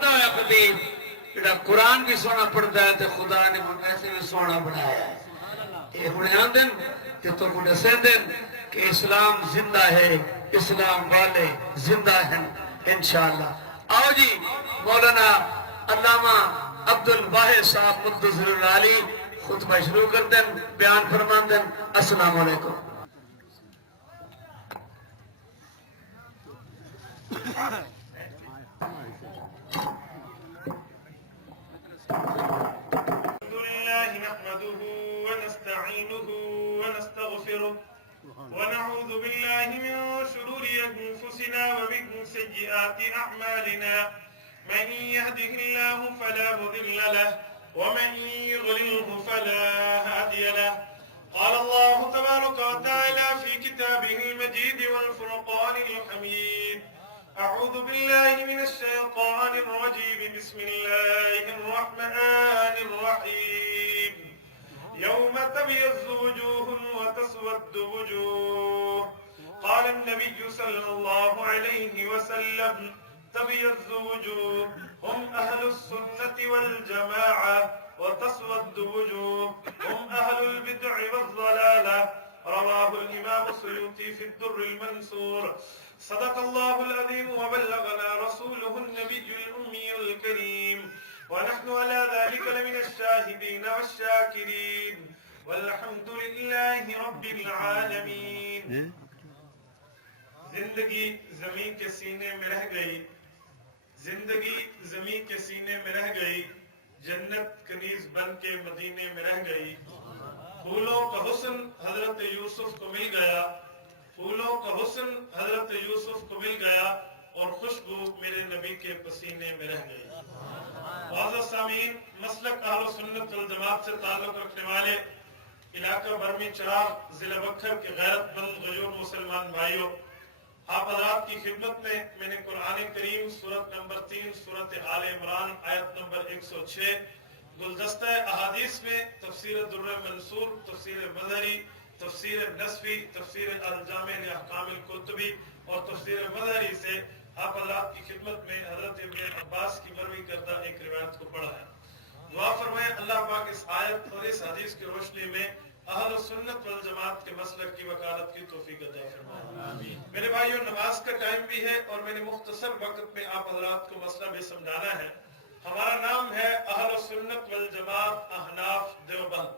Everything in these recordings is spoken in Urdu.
فرماتا ہے خطیب جڑا قرآن بھی سونا پڑھتا ہے تو خدا نے من ایسے بھی سونا بنایا ہے. یہ ہونے آندن کہ تو کو دسندن کہ اسلام زندہ ہے، اسلام والے زندہ ہیں انشاءاللہ. آؤ جی مولانا علامہ عبدالواحد صاحب مدثر العالی خطبہ شروع کر دیں، بیان فرمان دیں. السلام علیکم. ونعوذ بالله من شرور أنفسنا ومن سيئات أعمالنا من يهده الله فلا مضل له ومن يضلله فلا هادي له. قال الله تبارك وتعالى في كتابه المجيد والفرقان الحميد: أعوذ بالله من الشيطان الرجيم. بسم الله الرحمن الرحيم. يوم تبيض وجوه وتسود وجوه. قال النبي صلى الله عليه وسلم: تبيض وجوه هم أهل السنة والجماعة، وتسود وجوه هم أهل البدع والضلالة. رواه الإمام السيوطي في الدر المنثور. صدق الله العظيم وبلغنا رسوله النبي الأمي الكريم، ونحن على ذلك لمن الشاهدين والشاكرين، والحمد لله رب العالمين. زندگی زمین کے سینے میں رہ گئی، زندگی زمین کے سینے میں رہ گئی، جنت کنیز بن کے مدینے میں رہ گئی. پھولوں کا حسن حضرت یوسف کو مل گیا، پھولوں کا حسن حضرت یوسف کو مل گیا، اور خوشبو میرے نبی کے پسینے میں رہ گئی. معزز سامعین، مسلک اہل سنت والجماعت سے تعلق رکھنے والے علاقہ برمی چراغ ضلع بکھر کے غیرت مند غیور مسلمان بھائیوں، آپ حضرات کی خدمت میں میں نے قرآن کریم سورت نمبر 3 سورت آل عمران آیت نمبر 106 گلدستہ احادیث میں تفسیر در منصور، تفسیر مظہری، تفسیر نصفی، تفسیر الجامع لاحکام القرطبی اور تفسیر مظہری سے آپ حضرات کی خدمت میں حضرت ابن عباس کی مروی کردہ ایک روایت کو پڑھا ہے. دعا فرمائیں اللہ پاک اس آیت اور اس حدیث کی روشنی میں اہل سنت والجماعت کے مسلک کی وکالت کی توفیق عطا فرمائے. میرے بھائیوں، نماز کا ٹائم بھی ہے اور میں نے مختصر وقت میں آپ حضرات کو مسئلہ بھی سمجھانا ہے. ہمارا نام ہے اہل سنت والجماعت احناف دیوبند.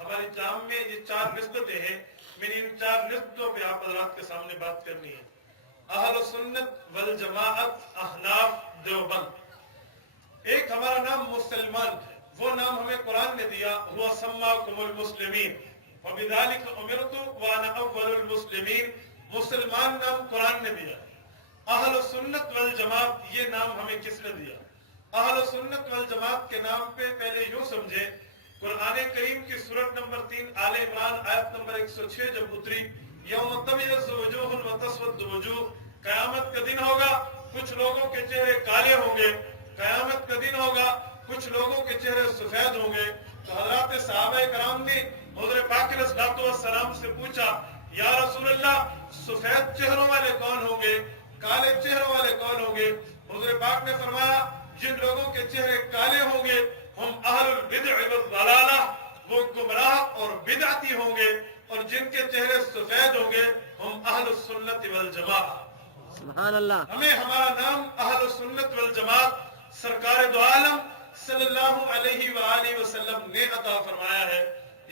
ہماری جام میں یہ 4 نسبتیں ہیں، میں نے ان 4 نسبتوں پہ آپ حضرات کے سامنے بات کرنی ہے. اہل سنت والجماعت احناف دیوبند. ایک ہمارا نام مسلمان ہے، وہ نام ہمیں قرآن نے دیا، هو سماکم المسلمین وبذالک امرت وانا اول المسلمین. مسلمان نام قرآن نے دیا. اہل سنت والجماعت یہ نام ہمیں کس نے دیا؟ اہل سنت والجماعت کے نام پہ پہلے یوں سمجھے، قرآن کریم کی سورت نمبر 3 آل عمران آیت نمبر 106 جب اتری، یوم تبیض وجوہ وتسود وجوہ، قیامت کا دن ہوگا، کچھ لوگوں کے چہرے کالے ہوں گے، قیامت کا دن ہوگا، کچھ لوگوں کے چہرے سفید ہوں گے. تو حضرات صحابہ کرام نے حضور پاک علیہ الصلوۃ والسلام سے پوچھا، یا رسول اللہ سفید چہروں والے کون ہوں گے، کالے چہروں والے کون ہوں گے؟ حضور پاک نے فرمایا جن لوگوں کے چہرے کالے ہوں گے ہم اہل البدع والضلالہ، وہ گمراہ اور بدعتی ہوں گے، اور جن کے چہرے سفید ہوں گے ہم اہل السنت والجماعت. سبحان اللہ. ہمیں ہمارا نام اہل السنت والجماعت سرکار دو عالم صلی اللہ علیہ وآلہ وسلم نے عطا فرمایا ہے.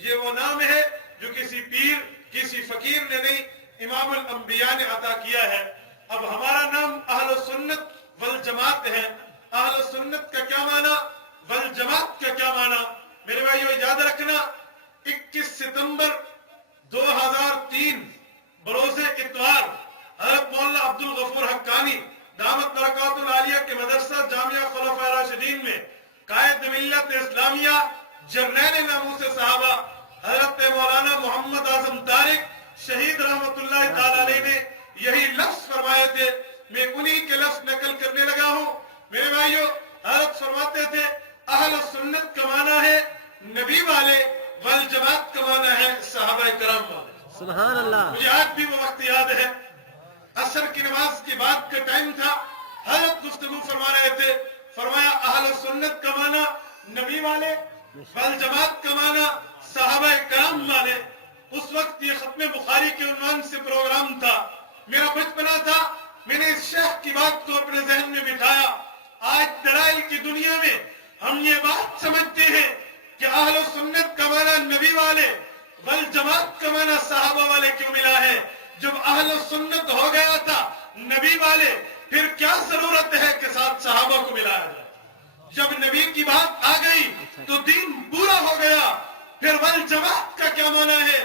یہ وہ نام ہے جو کسی پیر، کسی فقیر نے نہیں، امام الانبیاء نے عطا کیا ہے. اب ہمارا نام اہل سنت والجماعت ہے. اہل سنت کا کیا معنی، والجماعت کا کیا معنی؟ میرے بھائیو یاد رکھنا، 21 ستمبر 2003 بروز اتوار حضرت مولانا عبدالغفور حقانی دامت برکات العالیہ کے مدرسہ جامعہ خلفاء راشدین میں قائد ملت اسلامیہ، جرنیل ناموس صحابہ حضرت مولانا محمد اعظم طارق شہید رحمت اللہ تعالی علیہ نے یہی لفظ فرمائے تھے. میں انہی کے لفظ نقل کرنے لگا ہوں. میرے بھائیو، حضرت فرماتے تھے اہل سنت کا معنی ہے نبی والے، والجماعت کا معنی ہے صحابہ کرام والے. سبحان اللہ. مجھے آج بھی وہ وقت یاد ہے، عصر کی نماز کے بعد کا ٹائم تھا. حضرت گفتگو فرما رہے تھے، فرمایا اہل سنت کا معنی نبی والے، بل جماعت کا معنی صحابہ کرام والے۔ اس وقت یہ ختم بخاری کے عنوان سے پروگرام تھا، میرا بچپنا تھا، میں نے اس شیخ کی بات کو اپنے ذہن میں بٹھایا۔ آج دلائل کی دنیا میں ہم یہ بات سمجھتے ہیں کہ اہل سنت کا معنی نبی والے، بل جماعت کا معنی صحابہ والے کیوں ملا ہے؟ جب اہل سنت ہو گیا تھا نبی والے، پھر کیا ضرورت ہے کہ ساتھ صحابہ کو ملایا جائے؟ جب نبی کی بات آ گئی تو دین پورا ہو گیا، پھر ول جماعت کا کیا معنی ہے؟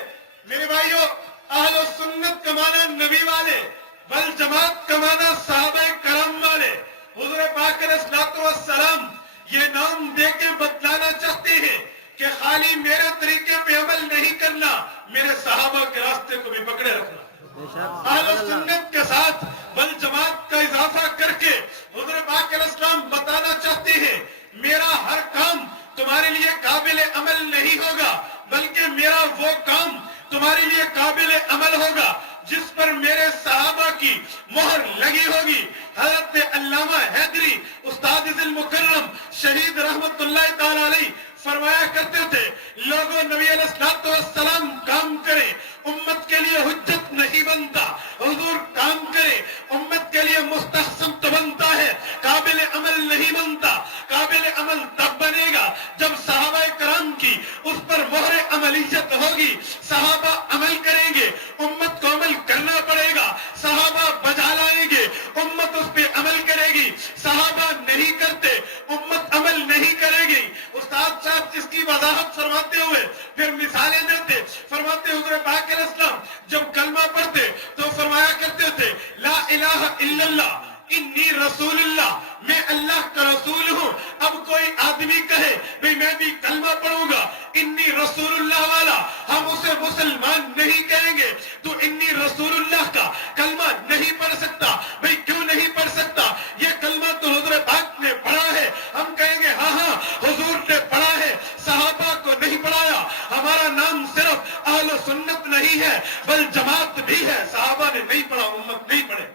میرے بھائیوں، اہل سنت کا معنی نبی والے، ول جماعت کا معنی صحابہ کرام والے۔ حضور پاک علیہ الصلوۃ والسلام یہ نام دے کے بتلانا چاہتے ہیں کہ خالی میرے طریقے پہ عمل نہیں کرنا، میرے صحابہ کے راستے کو بھی پکڑے رکھنا۔ اہل سنت کے ساتھ ول جماعت کا اضافہ کر کے حضور پاک علیہ السلام بتانا چاہتے ہیں میرا ہر کام تمہارے لیے قابل عمل نہیں ہوگا، بلکہ میرا وہ کام تمہارے لیے قابل عمل ہوگا جس پر میرے صحابہ کی مہر لگی ہوگی۔ حضرت علامہ حیدری استاد المکرم شہید رحمت اللہ تعالی علیہ فرمایا کرتے تھے، لوگوں نبی علیہ الصلوۃ والسلام کام کریں، امت کے لیے حجت نہیں بنتا، حضور کام کرے امت کے لیے مستحسن تو بنتا ہے، قابل عمل نہیں بنتا۔ قابل عمل تب بنے گا جب صحابہ کرام کی اس پر مہر عملیت ہوگی، صحابہ عمل کریں گے، امت کو عمل کرنا پڑے گا، صحابہ بجا لائیں گے، امت اس پہ عمل کرے گی، صحابہ نہیں کرتے امت عمل نہیں کرے گی۔ استاد صاحب اس کی وضاحت فرماتے ہوئے پھر مثالیں دیتے، فرماتے حضور پاک علیہ السلام جب کلمہ پڑھتے تو فرمایا کرتے تھے لا الہ الا اللہ انی رسول اللہ، میں اللہ کا رسول ہوں۔ اب کوئی آدمی کہے بھئی میں بھی کلمہ پڑھوں گا انی رسول اللہ والا، ہم اسے مسلمان نہیں کہیں گے۔ تو انی رسول اللہ کا کلمہ نہیں پڑھ سکتا، بھئی کیوں نہیں پڑھ سکتا؟ یہ کلمہ تو حضور پاک نے پڑھا ہے، ہم کہیں گے ہاں ہاں حضور نے پڑھا ہے، صحابہ کو نہیں پڑھایا۔ ہمارا نام صرف اہل سنت نہیں ہے بل جماعت بھی ہے، صحابہ نے نہیں پڑھا، امت نہیں پڑھے۔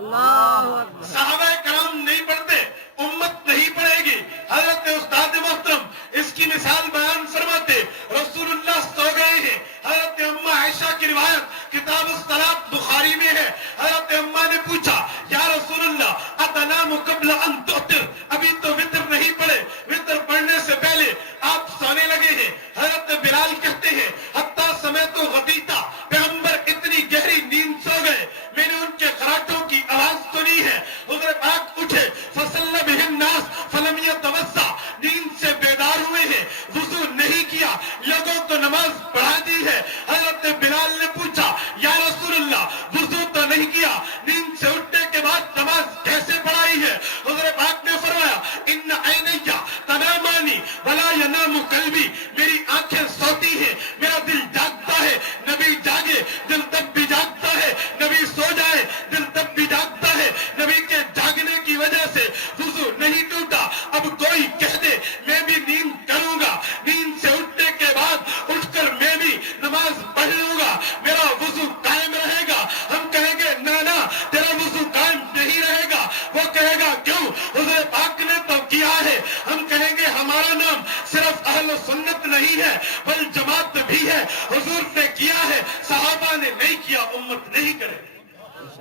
اللہ اکبر۔ صحابہ کرام نہیں پڑھتے، امت نہیں پڑھے گی۔ حضرت استاد محترم اس کی مثال بیان فرماتے، رسول اللہ سو گئے ہیں، حضرت اماں عائشہ کی روایت کتاب الصلاۃ بخاری میں ہے، حضرت اماں نے پوچھا یا رسول اللہ اتنام قبل ان تؤتر، ابھی تو وتر نہیں پڑھے، وتر پڑھنے سے پہلے آپ سونے لگے ہیں۔ حضرت بلال کہتے ہیں حتیٰ سمیت غطیتا، پیغمبر اتنی گہری نیند سو گئے، میں نے ان کے خراٹوں کی آواز سنی ہے۔ حضور پاک اٹھے فصلی بہ الناس فلم یتوضا، نیند سے بیدار ہوئے ہیں، وضو نہیں کیا، لوگوں کو نماز پڑھا دی ہے۔ حضرت بلال نے پوچھا یا رسول اللہ وضو تو نہیں کیا، نیند سے اٹھنے کے بعد نماز کیسے پڑھائی ہے؟ حضور پاک نے فرمایا ان عینیا تنامانی ولا ینام قلبی، میری آنکھیں سوتی ہیں، میرا دل جاگتا ہے۔ نبی جاگے دل تب بھی جاگتا ہے، نبی سو جائے دل تب بھی جاگتا ہے۔ نبی کے جاگنے کی وجہ سے وضو نہیں ٹوٹا۔ اب کوئی کہہ دے میں بھی نیند کروں گا، نیند سے اٹھنے کے بعد اٹھ کر میں بھی نماز پڑھ لوں گا، میرا وضو قائم رہے گا۔ ہم کہیں گے نانا تیرا وضو قائم نہیں رہے گا۔ وہ کہے گا کیوں؟ حضور پاک نے تو کیا ہے۔ ہم کہیں گے ہمارا نام صرف اہل سنت نہیں ہے بل جماعت بھی ہے، حضور نے کیا ہے، صحابہ نے نہیں کیا، امت نہیں کرے۔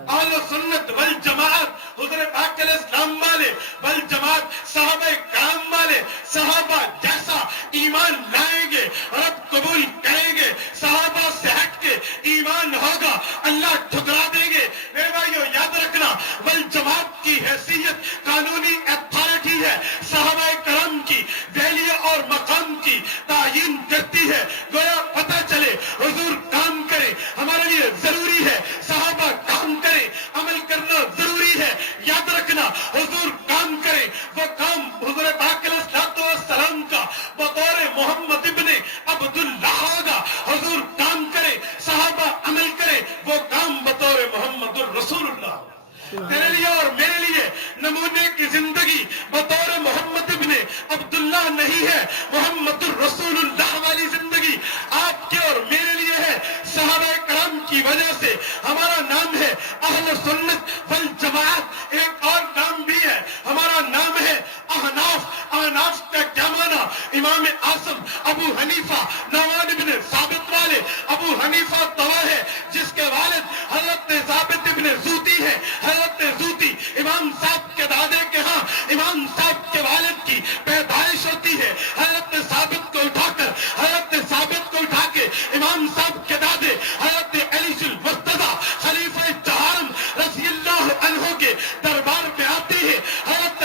اہل سنت والجماعت حضور پاک علیہ السلام والے، والجماعت صحابہ کرام والے، صحابہ جیسا ایمان لائیں گے، رب قبول کریں گے، صحابہ سے ہٹ کے ایمان ہوگا اللہ ٹھکرا دیں گے۔ میرے بھائیو یاد رکھنا، والجماعت کی حیثیت قانونی اتھارٹی ہے، صحابہ کرام کی دہلیہ اور مقام کی تعیین کرتی ہے۔ گویا پتہ چلے حضور کام کرے ہمارے لیے ضروری ہے، صحابہ کام کرے عمل کرنا ضروری ہے۔ یاد رکھنا حضور کام کرے، وہ کام حضور پاک علیہ الصلوۃ والسلام کا بطور محمد ابن عبداللہ ہوگا۔ حضور کام کرے، صحابہ عمل کرے، وہ کام بطور محمد الرسول اللہ ہوگا۔ تیرے لیے اور میرے لیے نمونے کی زندگی بطور محمد ابن عبداللہ نہیں ہے، محمد الرسول اللہ والی زندگی نعمان بن ثابت والے ابو حنیفہ گواہ ہے جس کے والد حضرت ثابت بن زوتی ہے. حضرت زوتی امام صاحب کے دادے کے ہاں امام صاحب کے والد کی پیدائش ہوتی ہے. حضرت ثابت کو اٹھا کر امام صاحب کے دادے حضرت علی المرتضی خلیفہ چہارم رضی اللہ عنہ کے دربار میں آتے ہیں. حضرت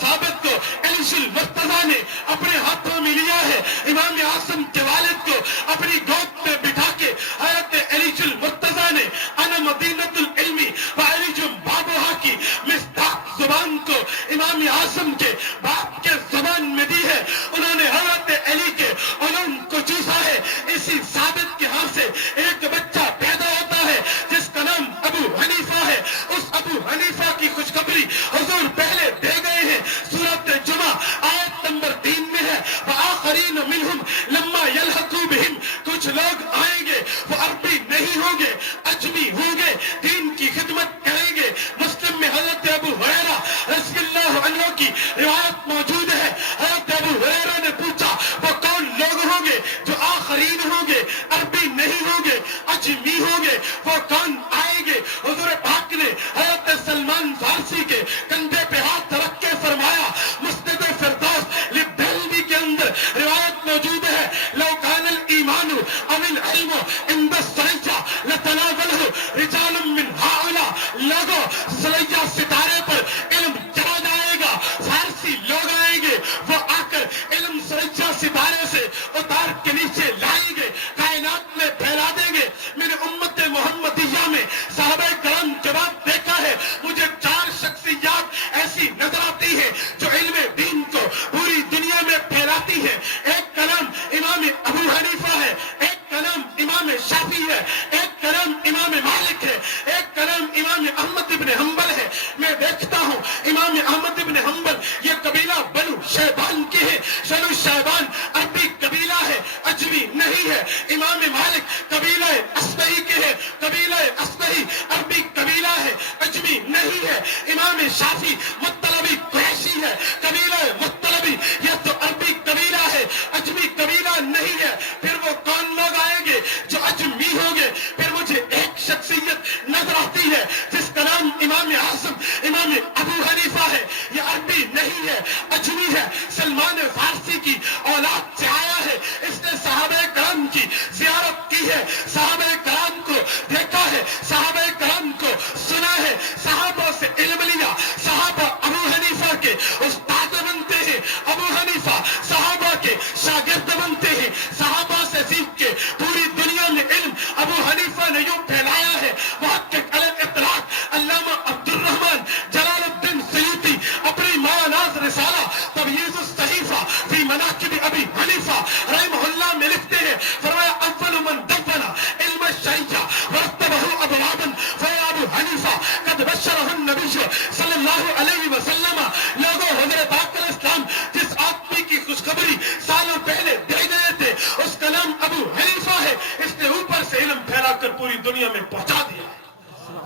ثابت کو علی المرتضی نے اپنے ہاتھوں میں لیا ہے. امام اعظم کے والد کو اپنی گود میں بٹھا کے حضرت علی المرتضی نے انا مدینۃ العلم وعلی بابوہا کی مصداق زبان کو امام اعظم کے باپ کے زبان میں دی ہے. انہوں نے حضرت علی کے علوم کو چوسا ہے. اسی ثابت کے ہاں سے ایک بچہ پیدا ہوتا ہے جس کا نام ابو حنیفہ ہے. اس ابو حنیفہ کی خوشخبری حضور پہلے دے گئے ہیں. سورۃ جمعہ آیت نمبر 3 میں ہے وآخرین منہم لما یلحقوا بہم. کچھ لوگ آئیں گے وہ عربی نہیں ہوں گے, اجمی ہوں گے, دین کی خدمت کریں گے. مسلم میں حضرت ابو ہریرہ رضی اللہ عنہ کی روایت موجود ہے. حضرت ابو ہریرہ نے پوچھا وہ کون لوگ ہوں گے جو آخرین ہوں گے, عربی نہیں ہوں گے, اجمی ہوں گے, وہ کون آئیں گے؟ حضور پاک نے حضرت سلمان فارسی کے کندھے پہ ہاتھ رکھ کے فرمایا. مسند فردوس لبدلوی کے اندر روایت موجود ہے لو کان الایمان او العلم عند السریہ لتناولہ رجال من ہؤلاء. لوگوں سریہ ستارے پر علم چلا جائے گا, فارسی لوگ آئیں گے, وہ آ کر علم سریہ ستارے سے اتار کے نیچے لائیں گے, کائنات میں پھیلا دیں گے. میں نے امت محمدیہ میں صحابہ کرام کے بعد دیکھا ہے مجھے 4 شخصیات ایسی نظر آتی ہے جو علم دین کو پوری دنیا میں پھیلاتی ہے. ایک کا نام امام ابو حنیفہ ہے, ایک کا نام امام شافعی ہے, ایک کا نام امام مالک ہے, ایک کا نام امام احمد ابن حنبل ہے. میں دیکھتا ہوں امام احمد ابن حنبل یہ قبیلہ بنو شیبان کے ہے. بنو شیبان عربی قبیلہ ہے, اجمی نہیں ہے. امام مالک قبیلہ اصبہی کے ہے, قبیلہ اصبہی عربی قبیلہ ہے, اجمی نہیں ہے. امام شافعی مطلبی قریشی ہے, قبیلہ مطلبی یہ تو عربی قبیلہ ہے, اجمی قبیلہ نہیں ہے. پھر وہ کون لوگ آئیں گے جو اجمی ہوں گے؟ پھر مجھے ایک شخصیت نظر آتی ہے جس کا نام امام اعظم امام ابو حنیفہ ہے. یہ عربی نہیں ہے, اجمی ہے, سلمان فارسی کی اولاد سے آیا ہے. اس نے صحابہ کرام کی زیارت کی ہے, صحابہ کرام کو دیکھا ہے, صحابہ کرام کو سنا ہے, صحابہ سے علم لیا. صحابہ ابو حنیفہ کے استاد بنتے ہیں, ابو حنیفہ صحابہ کے شاگرد بنتے ہیں. صحابہ سے سیکھ کے پوری دنیا میں علم ابو حنیفہ نے یوں پھیلایا ہے. محقق علی الاطلاق علامہ عبد الرحمن جلال الدین سیوطی اپنی ماناز رسالہ تمییز الصحیفہ فی مناقب ابی حنیفہ رحمہ اللہ میں لکھتے ہیں, فرمایا اول من دفن علم الشریعہ ورتبہ ابوابا فیا ابو حنیفہ قد بشرہ النبی صلی اللہ علیہ وسلم. لوگوں حضرت پاک علیہ السلام جس آدمی کی خوشخبری سالوں پہلے دے گئے تھے اس کا نام ابو حنیفہ ہے. اس نے اوپر سے علم پھیلا کر پوری دنیا میں پہنچا دیا ہے.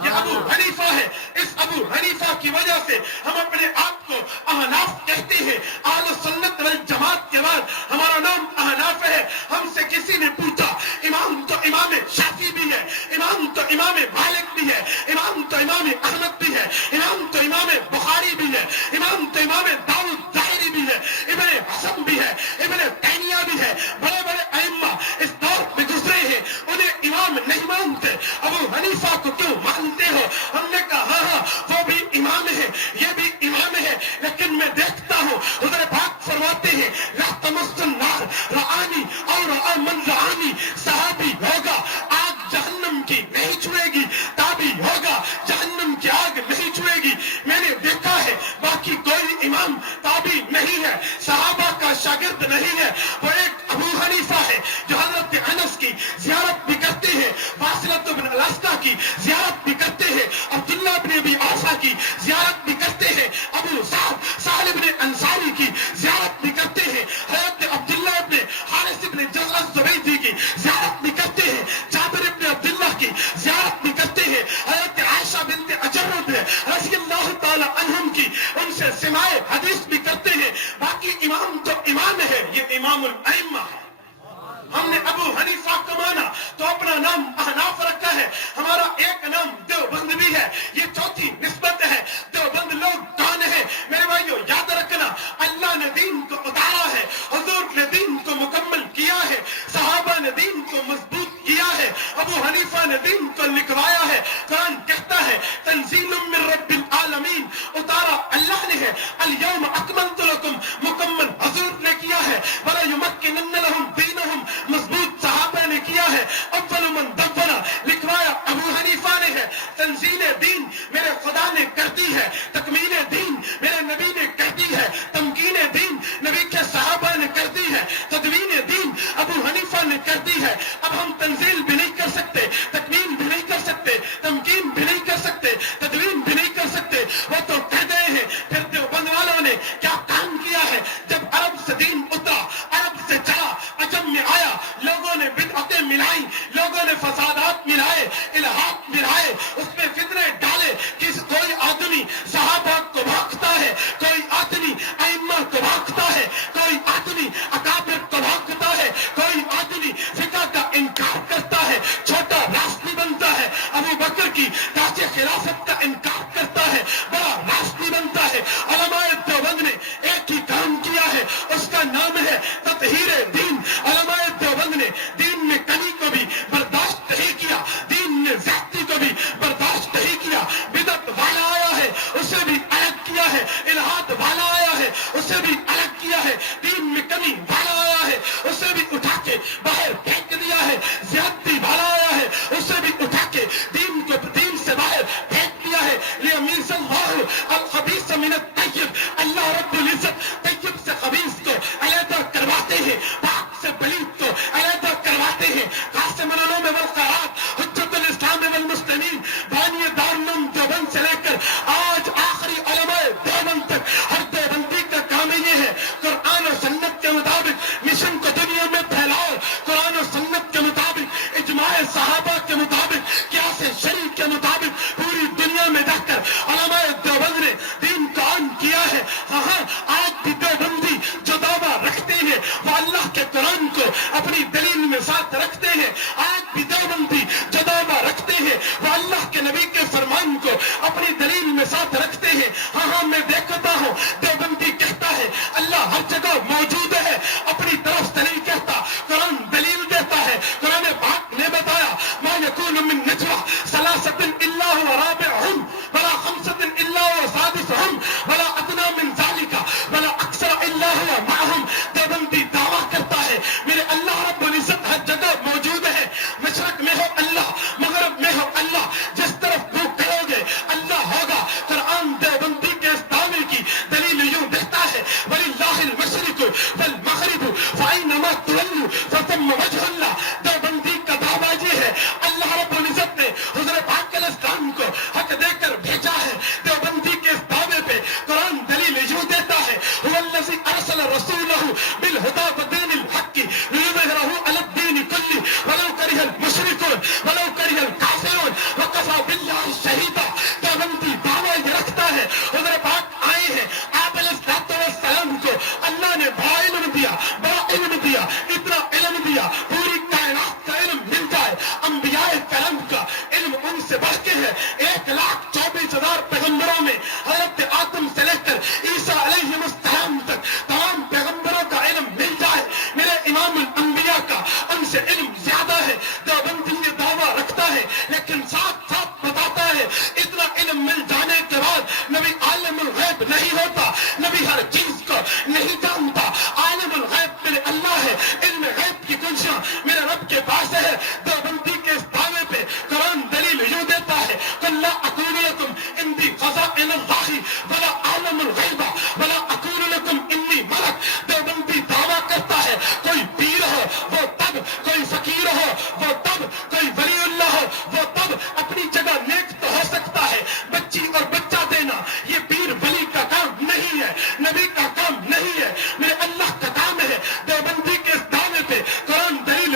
یہ ابو حنیفہ ہے. اس ابو حنیفہ کی وجہ سے ہم اپنے آپ کو احناف کہتے ہیں. اہل سنت والجماعت کے بعد ہمارا نام احناف ہے. ہم سے کسی نے پوچھا امام تو امام شافعی بھی ہے, امام تو امام مالک بھی ہے, امام تو امام احمد بھی ہے, امام تو امام بخاری بھی ہے, امام تو امام داؤد ظاہری بھی ہے, ابن حزم بھی ہے, ابن تیمیہ بھی ہے. بڑے بڑے ائمہ اس دور میں گزرے ہیں, انہیں امام نہیں مانتے. ابو حنیفہ کو کیوں مانتے ہو؟ ہم نے کہا ہاں وہ بھی امام ہے, یہ بھی امام ہے, لیکن میں دیکھتا ہوں حضور پاک فرماتے ہیں لا تمس النار رآنی اور رآ من رآنی. صحابی ہوگا آگ جہنم کی نہیں چھوئے گی, تابی ہوگا جہنم کی آگ نہیں چھوئے گی. میں نے دیکھا ہے باقی کوئی امام تابی نہیں ہے, صحابہ کا شاگرد نہیں ہے. وہ ایک ابو حنیفہ ہے جو حضرت انس کی زیارت بھی کرتے ہیں, واصلۃ بن الاسقا کی زیارت بھی کرتے ہیں, عبداللہ بن ابی اوفا کی زیارت بھی کرتے ہیں, ابو سعد بن انصاری کی زیارت بھی کرتے ہیں, حضرت عبداللہ بن حارث بن جزء الزبیدی کی زیارت بھی کرتے نے دین کو مضبوط کیا ہے، ابو حنیفہ نے دین کو لکھوایا ہے۔ قرآن کہتا ہے تنزیل من رب العالمین، اتارا اللہ نے ہے۔ الیوم اکملت لکم، مکمل حضور نے کیا ہے۔ ولا یمکنن لہم دینہم، مضبوط صحابہ نے کیا ہے۔ اول من دون، لکھوایا ابو حنیفہ نے ہے۔ تنزیل دین میرے خدا نے کر دی ہے، تکمیل دین میرے نبی نے کر دی ہے، تمکین دین نبی کے صحابہ نے کر دی ہے، تدوین دین ابو حنیفہ نے کر دی ہے۔ اب ہم تنزیل بھی نہیں کر سکتے، تکمیل بھی نہیں کر سکتے، تمکین بھی نہیں کر سکتے، تدوین بھی نہیں کر سکتے، وہ تو کہہ گئے ہیں۔ پھر دیوبند والوں نے کیا کام کیا ہے؟ جب عرب سے دین اترا، عرب سے چلا، عجم میں آیا، لوگوں نے بدعتیں ملائی، لوگوں نے فسادات ملائے، الہات ملائے، اس میں فتنے ڈالے۔ کوئی آدمی صحابہ کو بھاگتا ہے، کوئی آدمی ائمہ کو بھاگتا ہے، کوئی آدمی اکابر کو بھاگتا ہے، کوئی آدمی فقہ کا انکار کرتا ہے، چھوٹا راستی بنتا ہے، ابو بکر کی تاج خلافت کا انکار کرتا ہے، بڑا راستی بنتا ہے۔ علماء دیوبند نے ایک ہی کام کیا ہے، اس کا نام ہے تطہیر دین۔ علماء دیوبند نے دین میں کمی کو بھی برداشت نہیں کیا، دین میں زیادتی کو بھی برداشت نہیں کیا۔ بدعت والا آیا ہے، اسے بھی الگ کیا ہے، الہات والا آیا ہے، اسے بھی الگ کیا ہے، دین میں کمی والا آیا ہے، اسے بھی اٹھا کے باہر پھینک دیا ہے، زیادتی والا آیا ہے، اسے بھی اٹھا کے دین سے باہر پھینک دیا ہے۔ لیمیز اللہ الخبیث من الطیب، اللہ رب العزت طیب سے خبیث کو علیحدہ کرواتے ہیں، پاک سے پلید کو علیحدہ کرواتے ہیں۔ قاسم العلوم والقرات، حجت الاسلام والمسلمین، بانی دارالعلوم دیوبند سے لے کر آج آخری علماء دیوبند تک، ہر دیوبندی کا کام یہ ہے قرآن و سنت کے مطابق مشن کو دنیا میں پھیلاؤ، قرآن و سنت کے مطابق، اجماع صحابہ کے مطابق، قیاس شرعی کے مطابق پوری دنیا میں جا کر علماء دیوبند نے دین کو عام کیا ہے۔ ہاں آج بھی دیوبندی جو دعویٰ رکھتے ہیں وہ اللہ کے قرآن کو اپنی دلیل میں ساتھ رکھتے ہیں، آج بھی دیوبندی جو دعویٰ رکھتے ہیں وہ اللہ کے نبی کے فرمان کو اپنی دلیل میں ساتھ رکھتے ہیں۔ ہاں میں دیکھتا ہوں دیوبندی کہتا ہے اللہ ہر جگہ موجود ہے، اپنی طرف سے نہیں کہتا، قرآن دلیل دیتا ہے۔ قرآن پاک نے بتایا ما یکون من نجوى ثلاثة الا هو رابعهم ولا خمسة الا هو سادسهم ولا ادنى من ذلك ولا اکثر الا هو معهم۔ دیوبندی دعویٰ کرتا ہے میرے اللہ رب العزت ہر جگہ موجود ہے، مشرق میں ہو اللہ، مغرب میں ہو اللہ، جس طرف منہ کرو گے اللہ ہوگا۔ قرآن دیوبندی کے اس دعوے کی دلیل یوں دیتا ہے وَلِلَّهِ الْمَشْرِقُ وَالْمَغْرِبُ فَأَيْنَمَا تُوَلُّوا فَثَمَّ وَجْهُ اللَّهِ۔ دیوبندی کا دعویٰ یہ ہے اللہ رب العزت نے حضور پاک علیہ السلام کو حق دے کر بھیجا ہے۔ دیوبندی کے اس دعوے پہ قرآن دلیل یوں دیتا ہے هُوَ الَّذِي أَرْسَلَ رَسُولَهُ بِالْهُدَى وَدِينِ الْحَقِّ لِيُظْهِرَهُ عَلَى الدِّينِ كُلِّهِ وَلَوْ كَرِهَ الْمُشْرِكُونَ وَلَوْ كَرِهَ الْكَافِرُونَ وَكَفَى بِاللَّهِ شَهِيدًا۔ دیوبندی دعویٰ یہ رکھتا ہے حضور پاک آئے ہیں، آپ علیہ السلام کو اللہ نے بڑا علم دیا، بڑا علم دیا، اتنا علم دیا پوری کائنات کا علم مل جائے۔ انبیاء کرام کا علم ان سے بڑھ کے ہے۔ 1,24,000 پیغمبروں میں حضرت آدم سے لے کر عیسیٰ علیہ السلام تک تمام پیغمبروں کا علم مل جائے، میرے امام الانبیاء کا ان سے علم زیادہ ہے۔ دیوبندی یہ دعویٰ رکھتا ہے لیکن ساتھ ساتھ بتاتا ہے اتنا علم مل جانے کے بعد نبی عالم الغیب نہیں ہوتا، نبی ہر چیز کو نہیں جانتا۔ عالم الغیب میرے اللہ ہے، علم غیب کی کنجیاں میرے رب کے پاس ہے۔ دیوبندی کے اس دعوے پہ قرآن دلیل یوں دیتا ہے قُل لَا أَقُولُ لَكُمْ عِندِي خَزَائِنُ اللَّهِ وَلَا أَعْلَمُ الْغَيْبَ وَلَا أَقُولُ لَكُمْ إِنِّي مَلَكٌ۔ دیوبندی دعویٰ کرتا ہے کوئی پیر ہو وہ تب، کوئی فقیر ہو وہ تب، کوئی ولی اللہ ہو وہ تب، اپنی جگہ نیک تو ہو سکتا ہے، بچی اور بچہ دینا یہ پیر ولی کا کام نہیں ہے، نبی کا کام نہیں ہے، میرے اللہ کا کام ہے۔ دیوبندی کے اس دعوے پہ قرآن دلیل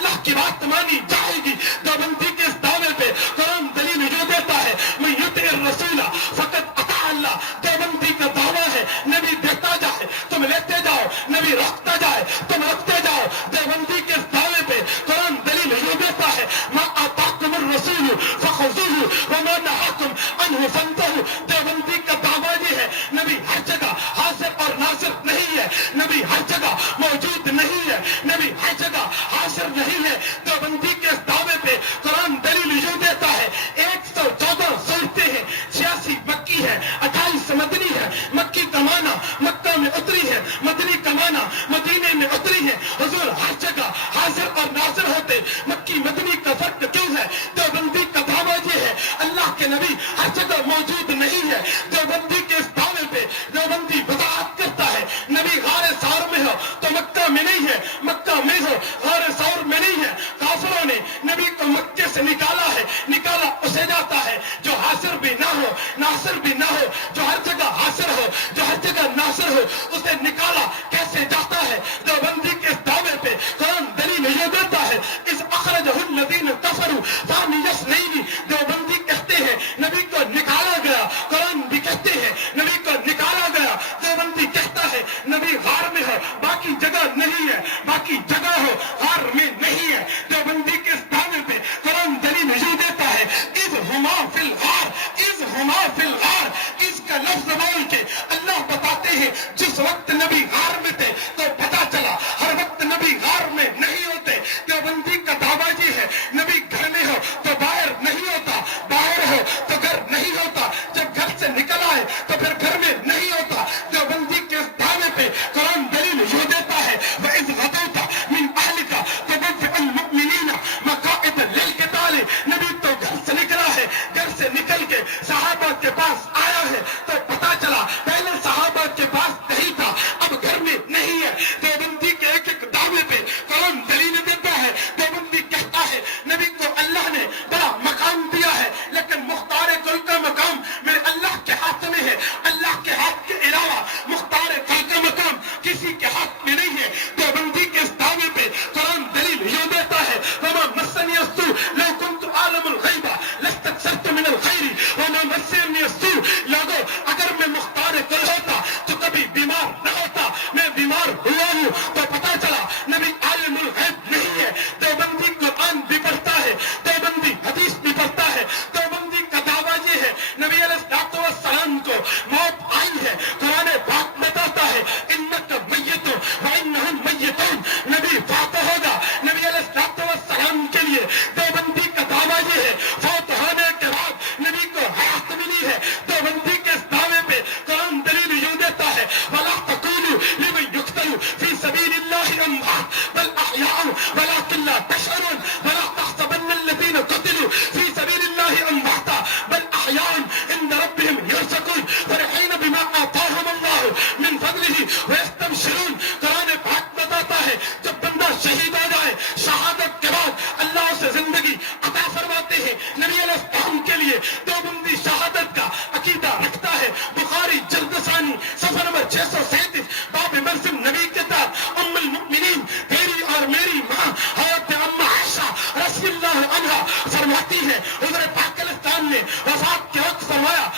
اللہ کی بات مانی جائے گی. دیوبندی کے اس دعوے پہ قرآن دلیل جو دیتا ہے من یطع الرسول فقد اطاع اللہ. دیوبندی کا دعویٰ ہے نبی دیتا جائے تم لیتے جاؤ, نبی رکھتا جائے تم رکھتے جاؤ. دیوبندی کے اس دعوے پہ قرآن دلیل جو دیتا ہے ما آتاکم الرسول فخذوه وما نهاکم عنہ فانتہوا. دیوبندی کا دعویٰ یہ ہے نبی ہر جگہ حاضر اور ناظر نہیں ہے, نبی ہر جگہ موجود نہیں ہے, نبی ہر جگہ حاضر نہیں ہے. دیوبندی کے اس دعوے پہ قرآن دلیل یوں دیتا ہے 114 صورتیں ہیں, 86 مکی ہے, 28 مدنی ہے. مکی کمانا مکہ میں اتری ہے, مدنی کمانا مدینے میں اتری ہے. حضور ہر جگہ حاضر اور ناظر ہوتے. مکی مدنی کا فرق کیوں ہے؟ دیوبندی کا دعویٰ یہ ہے اللہ کے نبی ہر جگہ موجود نہیں ہے. دیوبندی کے اس دعوے پہ دیوبندی وضاحت کرتا ہے نبی غار ثور میں ہو تو مکہ میں نہیں ہے, مکہ میں ہو غار ثور میں نہیں ہے. کافروں نے نبی کو مکے سے نکالا ہے, نکالا اسے جاتا ہے جو حاضر بھی نہ ہو ناصر بھی نہ ہو, جو ہر جگہ حاضر ہو جو ہر جگہ ناصر ہو, اسے نکالا کیسے جاتا ہے؟ دیوبندی کے اس دعوے پہ قرآن دلیل یہ دیتا ہے اس اخرجہ الذین کفروا ثانی اثنین. دیوبندی کہتے ہیں نبی کو نکالا گیا, قرآن بھی کہتے ہیں نبی کو نکالا گیا. دیوبندی کہتا ہے نبی غار میں ہو باقی جگہ نہیں ہے, باقی جگہ ہو غار میں نہیں ہے. دیوبندی کے اس دعوے پہ قرآن دلیل یہ دیتا ہے اذ ہما فی الغار, اذ ہما فی الغار. اس کا لفظ بول کے اللہ بتاتے ہیں جس وقت نبی غار میں تھے تو پتا چلا ہر وقت نبی غار میں نہیں ہوتے. دیوبندی کا دعویٰ یہ ہے نبی گھر میں ہو تو باہر نہیں ہوتا, باہر ہو تو گھر نہیں ہوتا, جب گھر سے نکل آئے تو پھر گھر میں نہیں ہوتا. دیوبندی کے اس دعوے پہ قرآن دلیل یہ دیتا ہے وَإِذْ غَدَوْتَ مِنْ أَهْلِكَ تُبَوِّئُ الْمُؤْمِنِينَ مَقَاعِدَ لِلْقِتَالِ. نبی تو گھر سے نکلا ہے, گھر سے نکل کے صحابہ کے پاس آیا ہے تو پتا چلا پہلے صحابہ کے پاس نہیں تھا اب گھر میں نہیں ہے. دیوبندی کے ایک ایک دعوے پہ قرآن دلیل دیتا ہے. دیوبندی کہتا ہے نبی کو اللہ نے بڑا مقام دیا ہے لیکن مختار کل کا مقام میرے اللہ کے ہاتھ میں ہے, اللہ کے ہاتھ کے علاوہ مختار کل کا مقام کسی کے ہاتھ میں نہیں ہے. دیوبندی کے اس دعوے پہ قرآن دلیل یہ دیتا ہے وما مسنی السوء لو كنت اعلم الغیب لاستكثرت من الخیر وما مسنی السوء. لوگوں اگر میں مختار کل ہوتا تو کبھی بیمار نہ ہوتا, میں بیمار ہوا ہوں تو پتا چلا نبی عالم الغیب نہیں ہے. دیوبندی قرآن بھی پڑھتا ہے, دیوبندی حدیث بھی پڑھتا ہے. دیوبندی کا دعویٰ یہ ہے نبی علیہ السلام کو موت آئی ہے. قرآن پاک بتاتا ہے انک میت وانہم میتون, نبی فوت ہوگا. نبی علیہ السلام کے لیے دیوبندی کا دعویٰ یہ ہے فوت ہونے کے بعد نبی کو حیات ملی ہے. دیوبندی کے اس دعوے پہ قرآن دلیل یوں دیتا ہے ولا تقولوا لمن يقتل في سبيل الله اموات بل احياء ولكن لا تشعرون ولا تحسبن الذين قتلوا في سبيل الله امواتا بل احياء عند ربهم يرزقون فرحين بما آتاهم الله من فضله ويستبشرون. قرآن پاک بتاتا ہے جب بندہ شہید ہو جائے شہادت کے بعد اللہ اسے زندگی عطا فرماتے ہیں. نبی علیہ السلام کے لیے دیوبندی شہادت کا عقیدہ رکھتا ہے. بخاری جلد ثانی صفحہ نمبر 637 باب مرسم نبی کے تحت ام المؤمنین تیری اور میری ماں حضرت ام عائشہ رضی اللہ عنہا فرماتی ہے حضور پاک علیہ السلام نے وفات کے وقت فرمایا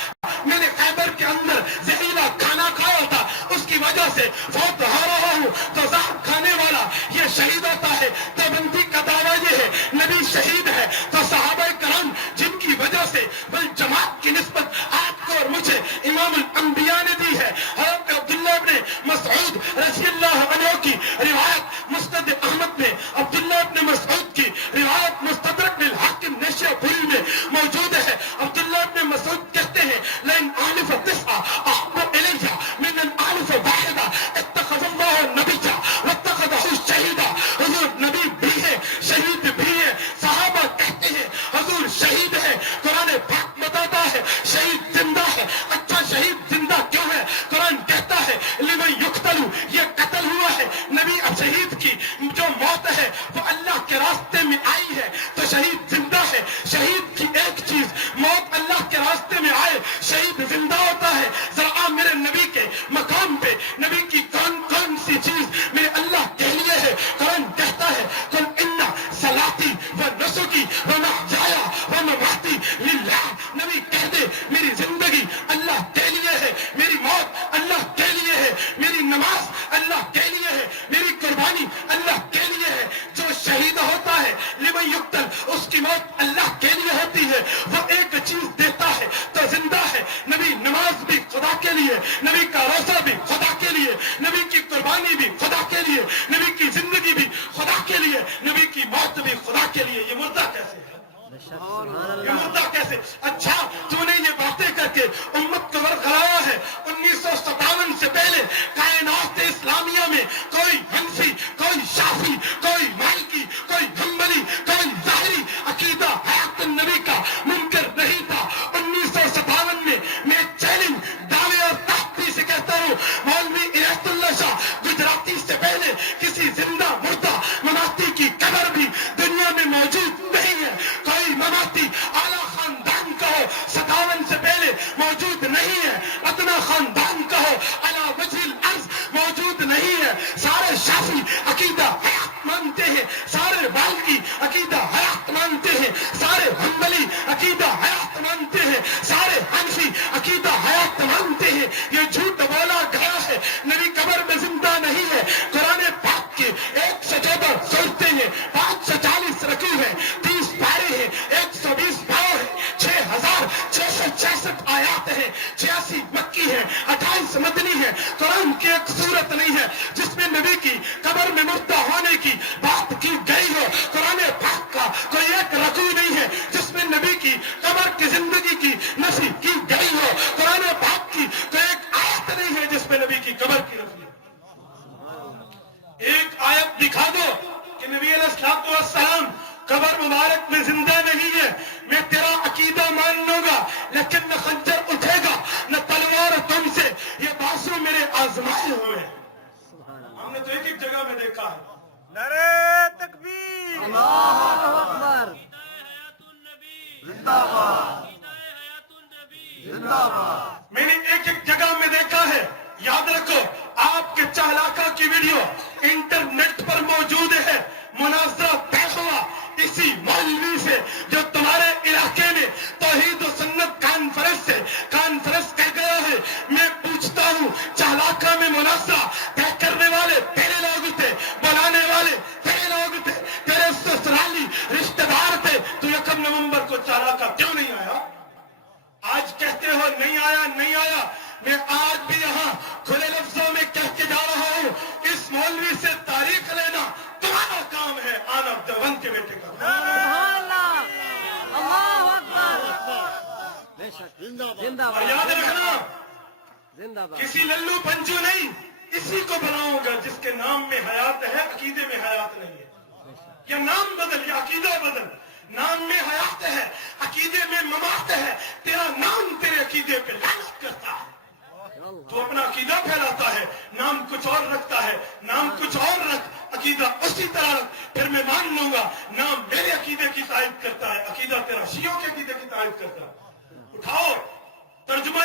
میں نے خیبر کے اندر زہریلا کھانا کھایا تھا, اس کی وجہ سے فوت ہو رہا ہوں. تو زہر کھانے والا یہ شہید ہوتا ہے. دیوبندی کا دعویٰ یہ ہے نبی شہید ہے تو صحابہ کرام جن کی وجہ سے بل جماعت کی نسبت آپ کو اور مجھے امام الانبیاء نے دی ہے. حضرت عبداللہ ابن مسعود رضی اللہ عنہ کی روایت مسند احمد میں, عبداللہ ابن مسعود کی روایت مستدرک بالحاکم نیشابوری میں موجود ہے. عبداللہ ابن مسعود کہتے ہیں لئن آلف تسعہ احب الیہ من ان آلف واحدہ اتخذ اللہ نبیہ واتخذہ شہیدہ. حضور نبی بھی ہے, شہید بھی ہے, صحابہ ومن یقتل، اس کی موت اللہ کے لیے ہوتی ہے. وہ ایک چیز دیتا ہے تو زندہ ہے. نبی نماز بھی خدا کے لیے، نبی کا روزہ بھی خدا کے لیے، نبی کی قربانی بھی خدا کے لیے، نبی کی زندگی بھی خدا کے لیے، نبی کی موت بھی خدا کے لیے. یہ مردہ کیسے ہے؟ یہ مردہ کیسے؟ اچھا تو نے یہ باتیں کر کے امت کو ورغلایا ہے. 1957 سے پہلے کائنات اسلامیہ میں کوئی حنفی، کوئی شافی، کوئی مالکی، کوئی حنبلی، کوئی ظاہری عقیدہ حیات النبی کا منکر نہیں تھا. 1957 میں چیلنج دعوے اور تحقیق سے کہتا ہوں، مولوی عنایت اللہ شاہ گجراتی سے پہلے کسی زندہ مردہ مماتی کی قبر بھی دنیا میں موجود نہیں ہے. کوئی مماتی اعلیٰ خاندان کا ہو 57 سے پہلے موجود نہیں ہے. ادنا خاندان کا ہو علی وجہ الارض موجود نہیں ہے. سارے شافی عقیدہ حیات مانتے ہیں، سارے مالکی عقیدہ حیات مانتے ہیں، سارے حنبلی عقیدہ حیات مانتے ہیں، سارے حنفی عقیدہ حیات مانتے ہیں. یہ جھوٹ بولا گیا ہے. نبی قبر میں زندہ نہیں ہے. قرآن پاک کے 114 سورتیں ہیں، 540 رکوع ہیں، 30 پارے ہیں، 120 باب ہیں، 6666 آیات ہیں، 86 مکی ہیں، 28 مدنی ہیں. قرآن کی ایک سورت نہیں ہے جس میں نبی کی قبر میں مردہ ہونے کی بات کی گئی ہو. قرآن پاک کا کوئی ایک رکوع نہیں ہے جس میں نبی کی قبر کی زندگی کی نفی کی گئی ہو. قرآن پاک کی کوئی ایک آیت نہیں ہے جس میں نبی کی قبر کی نفی. ایک آیت دکھا دو کہ نبی علیہ السلام قبر مبارک میں زندہ نہیں ہے. میں تیرا عقیدہ مان لوں گا لیکن نہ خنجر اٹھے گا نہ تلوار تم سے. یہ بازو میرے آزمائے ہوئے ہیں. ہم نے تو ایک جگہ میں دیکھا ہے. نعرہ تکبیر، اللہ اکبر، زندہ باد، زندہ باد. میں نے ایک جگہ میں دیکھا ہے. یاد رکھو آپ کے چہلاکا کی ویڈیو انٹرنیٹ پر موجود ہے. مناظرہ طے ہوا اسی مولوی سے جو تمہارے علاقے میں توحید و سنت کانفرنس کہہ گیا ہے. میں پوچھتا ہوں چہلاکا میں مناظرہ طے کرنے والے تیرے لوگ تھے، بلانے والے تیرے لوگ تھے، تیرے سسرالی رشتہ دار تھے. تو 1 نومبر کو چہلاکا کیوں نہیں آیا؟ آج کہتے ہو نہیں آیا نہیں آیا. میں آج بھی یہاں کھلے لفظوں میں کہہ کے جا رہا ہوں، اس مولوی سے تاریخ لینا تمہارا کام ہے. آنا دیوبند کے بیٹے کا. سبحان اللہ، اللہ اکبر، بے شک، زندہ اور باد، یاد رکھنا زندہ باد. کسی للو پنجو نہیں، اسی کو بناؤں گا جس کے نام میں حیات ہے عقیدے میں حیات نہیں ہے. یا نام بدل یا عقیدہ بدل. نام میں حیات ہے عقیدے میں ممات ہے. تیرا نام تیرے عقیدے پہ لعنت کرتا ہے. تو اپنا عقیدہ پھیلاتا ہے، نام کچھ اور رکھتا ہے. نام کچھ اور رکھ، عقیدہ اسی طرح رکھ. پھر میں مان لوں گا نام میرے عقیدے کی تائید کرتا ہے، عقیدہ تیرا شیعوں کے عقیدے کی تائید کرتا ہے. اٹھاؤ ترجمہ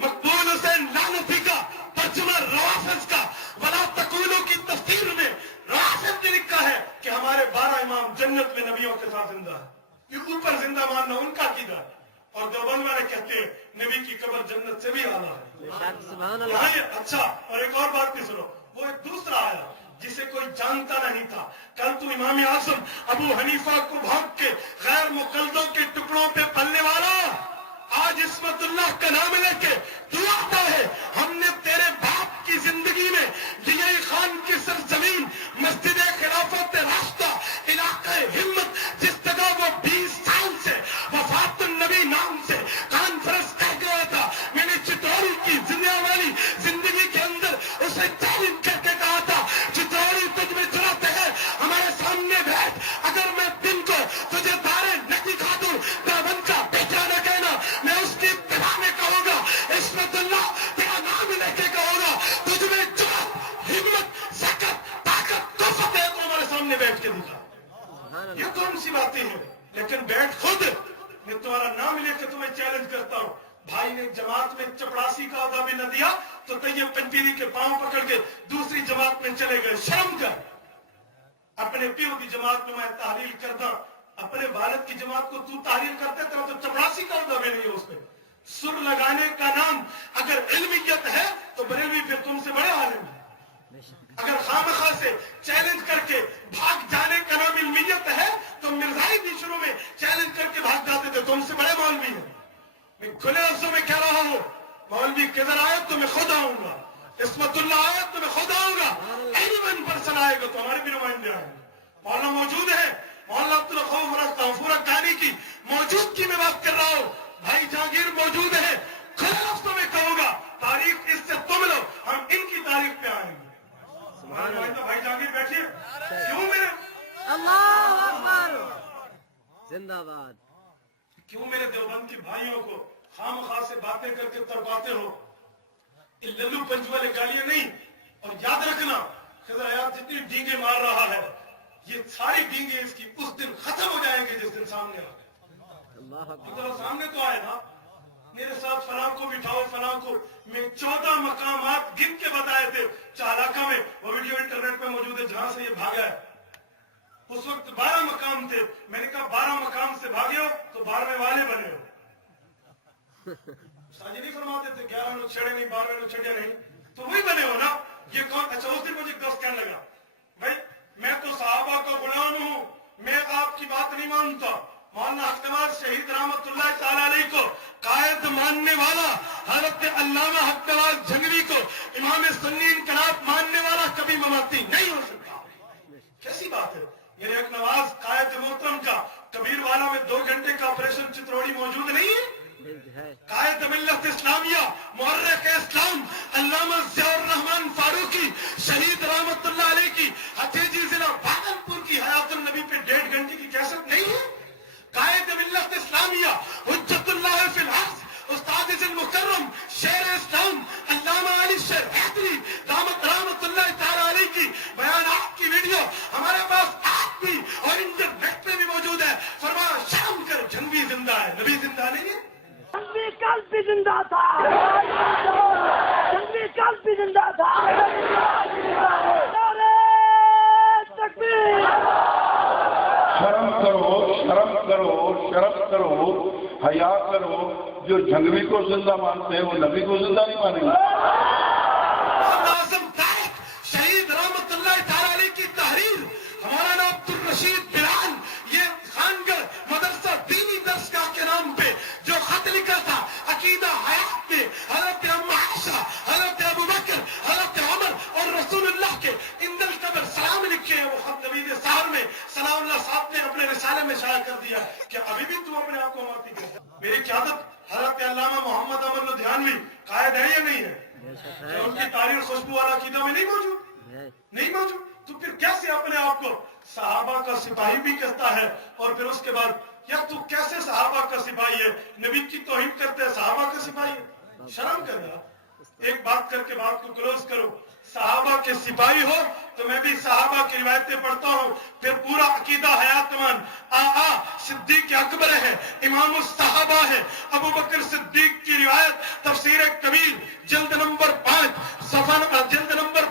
مقبول حسین لعنتی کا، ترجمہ روافض کا. ولا تقولوا کی تفسیر میں روافض نے لکھا ہے کہ ہمارے 12 امام جنت میں نبیوں کے ساتھ زندہ ہے. یہ اوپر زندہ ماننا ان کا عقیدہ ہے. اور دیوبند والے کہتے ہیں نبی کی قبر جنت سے بھی اعلیٰ ہے. بے شک، سبحان اللہ. اچھا اور ایک اور بات بھی سنو. وہ ایک دوسرا آیا جسے کوئی جانتا نہیں تھا. کل تو امام اعظم ابو حنیفہ کو بھونک کے غیر مقلدوں کے ٹکڑوں پہ پلنے والا آج عصمت اللہ کا نام لے کے تو آتا ہے. ہم نے تیرے باپ کی زندگی میں ڈی خان کی سرزمین، مسجد خلافت راستہ، علاقہ ہمت، جس جگہ وہ 20 سال سے وفات النبی نام سے کانفرنس کر گیا تھا، میں نے چتوری کی دنیا والی زندگی کے اندر اسے چیلنج کر کے کہا تھا چتوری تجھ میں جرأت ہے ہمارے سامنے بیٹھ، اگر میں دن کو تجھے دارے نہ دکھا دوں دیوبند کا بیٹا نہ کہنا. میں اس کی اتباع میں کہوں گا عصمت اللہ تیرا نام لے کے کہوں گا تجھ میں جرأت، ہمت، سکت، طاقت، قوت ہے تو ہمارے سامنے بیٹھ کے دکھا. یہ کون سی باتیں ہیں؟ لیکن بیٹھ خود. میں تمہارا نام لے کے تمہیں چیلنج کرتا ہوں. بھائی نے جماعت میں چپڑاسی کا عہدہ بھی نہ دیا تو طیب پنپیری کے پاؤں پکڑ کے دوسری جماعت میں چلے گئے. شرم کر. اپنے پیو کی جماعت میں تحلیل کرنا، اپنے والد کی جماعت کو تو تحلیل کرتے تھا تو چپڑاسی کا عہدہ بھی نہیں ہے اس پہ. سر لگانے کا نام اگر علمیت ہے تو بریلوی پھر تم سے بڑے عالم ہے. اگر خامخواہ سے چیلنج کر کے بھاگ جانے کا نام علمیت ہے مولوی کدھر آئے تو میں خود آؤں گا, عصمت اللہ آئے تو میں خود آؤں گا, اینی ون پرسن آئے گا تو ہمارے بھی نمائندے آئیں گے. مولانا موجود ہے, مولانا عبدالخوف غفور حقانی کی موجودگی میں بات کر رہا ہوں. بھائی جہانگیر موجود ہے, کھلے لفظوں میں کہوں گا تاریخ اس سے تم لو, ہم ان کی تاریخ پہ آئیں گے. بھائی جہانگیر بیٹھیے. کیوں میرے اللہ اکبر, زندہ باد. کیوں میرے دیوبند کے بھائیوں کو خام خواہ سے باتیں کر کے ترباتے ہو؟ یہ للو پنج والے گالیاں نہیں. اور یاد رکھنا خضر حیات جتنی ڈینگیں مار رہا ہے, یہ ساری ڈینگیں اس کی اس دن ختم ہو جائیں گے جس دن سامنے آ گئے. اللہ اکبر. سامنے تو آئے نا, میرے ساتھ فلاں کو بٹھاؤ فلاں کو. میں 14 مقامات گن کے بتائے تھے چالاکا میں, وہ ویڈیو انٹرنیٹ پہ موجود ہے جہاں سے یہ بھاگا ہے. اس وقت 12 مقام تھے. میں نے کہا 12 مقام سے بھاگے ہو تو 12ویں والے بنے ہو. ساجی نہیں فرماتے تھے 11 لوگ چھڑے نہیں 12 لوگ چھڑے نہیں, تو وہی بنے ہو نا. یہ کون؟ اچھا اس دن مجھے ایک دوست کہنے لگا بھائی میں تو صحابہ کا غلام ہوں, میں آپ کی بات نہیں مانتا. مولانا حق نواز شہید رحمت اللہ تعالی علیہ کو قائد ماننے والا, حضرت علامہ حق نواز جھنگوی کو امام سنی انقلاب ماننے والا کبھی مماتی نہیں ہو سکتا. کیسی بات ہے؟ میرے حق نواز قائد محترم کا کبیر والا میں 2 گھنٹے کا آپریشن چتروڑی موجود نہیں ہے. قائد ملت اسلامیہ مورخ اسلام علامہ ضیاء الرحمن فاروقی شہید رحمت اللہ علیہ کی حتیجی ضلع بھاگلپور کی حیات النبی پہ 1.5 گھنٹے کی کیسٹ نہیں ہے. قائد ملت اسلامیہ حجت اللہ فی الارض استاد مکرم شیر اسلام علامہ علی شیر حیدری رحمت اللہ تعالی علیہ کی بیانات کی ویڈیو ہمارے پاس آج بھی اور انٹرنیٹ پہ بھی موجود ہے. فرمایا شرم کر, جھنگوی زندہ ہے, نبی زندہ نہیں ہے. جنگی کل بھی زندہ تھا, جنگی کل بھی زندہ تھا. نعرہ تکبیر. شرم کرو, شرم کرو, شرم کرو, حیا کرو. جو جھنگوی کو زندہ مانتے ہیں وہ نبی کو زندہ نہیں مانیں گے. اعظم طارق شہید رحمت اللہ تعالی علیہ کی تحریر, ہمارا نام عبدالرشید بلال, یہ خانگڑھ مدرسہ دینی درسگاہ کے نام پہ جو خط لکھا تھا عقیدہ حیات میں حضرت ام عائشہ, حضرت ابو بکر, حضرت عمر اور رسول اللہ کے عند القبر سلام لکھے ہیں. وہ خط نوید سہر میں سلام اللہ صاحب نے اپنے رسالے میں شائع کر دیا کہ ابھی بھی تو اپنے آپ کو مارتی کرتا. میری قیادت حضرت علامہ محمد امن لدھیانوی قائد ہے یا نہیں ہے؟ ان کی تاریخ خوشبو والا عقیدہ میں نہیں موجود. تو پھر کیسے اپنے آپ کو صحابہ کا سپاہی بھی کہتا ہے؟ اور پھر اس کے بعد یا تو کیسے صحابہ کا سپاہی ہے؟ نبی کی توہین کرتے ہیں, صحابہ کا سپاہی ہے. شرم کر رہا. ایک بات کر کے بات کو کلوز کرو. صحابہ کے سپاہی ہو تو میں بھی صحابہ کی روایتیں پڑھتا ہوں, پھر پورا عقیدہ حیات مان. صدیق اکبر ہے, امام الصحابہ ہے, ابو بکر صدیق کی روایت تفسیر کبیر جلد نمبر 5 صفحہ نمبر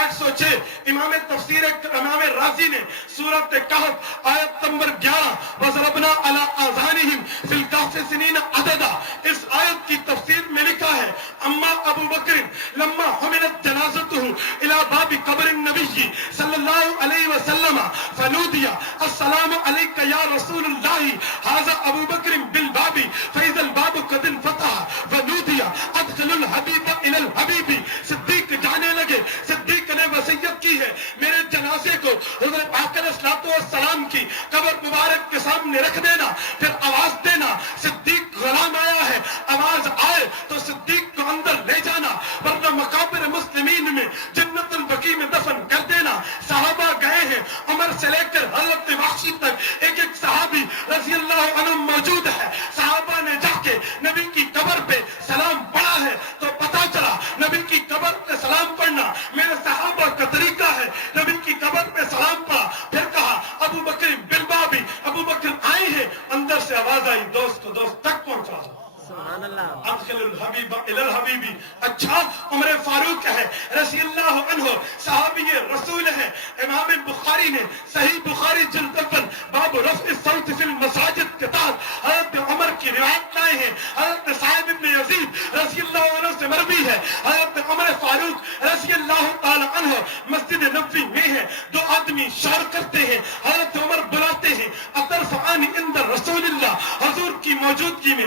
806. امام تفسیر امام رازی نے سورۃ کہف آیت نمبر 11 وضربنا علی آذانہم فی الکہف سنین عددا, اس آیت کی تفسیر میں لکھا ہے اما ابو بکر لما حملت جنازتہ الی باب قبر النبی صلی اللہ علیہ وسلم فنودی السلام علیک یا رسول اللہ ھذا ابو بکر بالباب فاذا الباب قد انفتح فنودی ادخل الحبیب الی الحبیب. صدیق جانے لگے, صدیق نے وصیت کی ہے میرے جنازے کو حضرت پاک علیہ الصلوۃ والسلام کی قبر مبارک کے سامنے رکھ دینا, پھر آواز دینا صدیق غلام آیا ہے, آواز آئے تو صدیق کو اندر لے جانا, ورنہ مقابر مسلمین میں جنت البقیع میں دفن کر دینا. صحابہ گئے ہیں, عمر سے لے کر حضرت وحشی تک ایک ایک صحابی رضی اللہ عنہ موجود ہے. صحابہ نے جا کے نبی کی قبر پہ سلام پڑھا ہے تو پتا چلا نبی کی قبر پہ سلام پڑھنا میرے صحابہ کا طریقہ ہے. نبی کی قبر پہ سلام پڑھا, پھر کہا ابو بکر بالبابی, ابو بکر آئے ہیں. اندر سے آواز آئی دوست کو دوست تک پہنچا. سبحان اللہ. ادخل الحبیب الی الحبیبی. اچھا عمر فاروق ہے رضی اللہ عنہ, صحابی رسول ہے. امام بخاری نے صحیح بخاری جلد اول باب رفع الصوت فی المساجد کے تحت حضرت عمر کی روایت لائے ہیں. حضرت صاحب ابن یزید رضی اللہ عنہ سے مروی ہے حضرت عمر فاروق رضی اللہ تعالی عنہ مسجد نبوی میں ہے. 2 آدمی شور کرتے ہیں, حضرت عمر بلاتے ہیں اطرفعان عند رسول اللہ, حضور کی موجودگی میں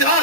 4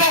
2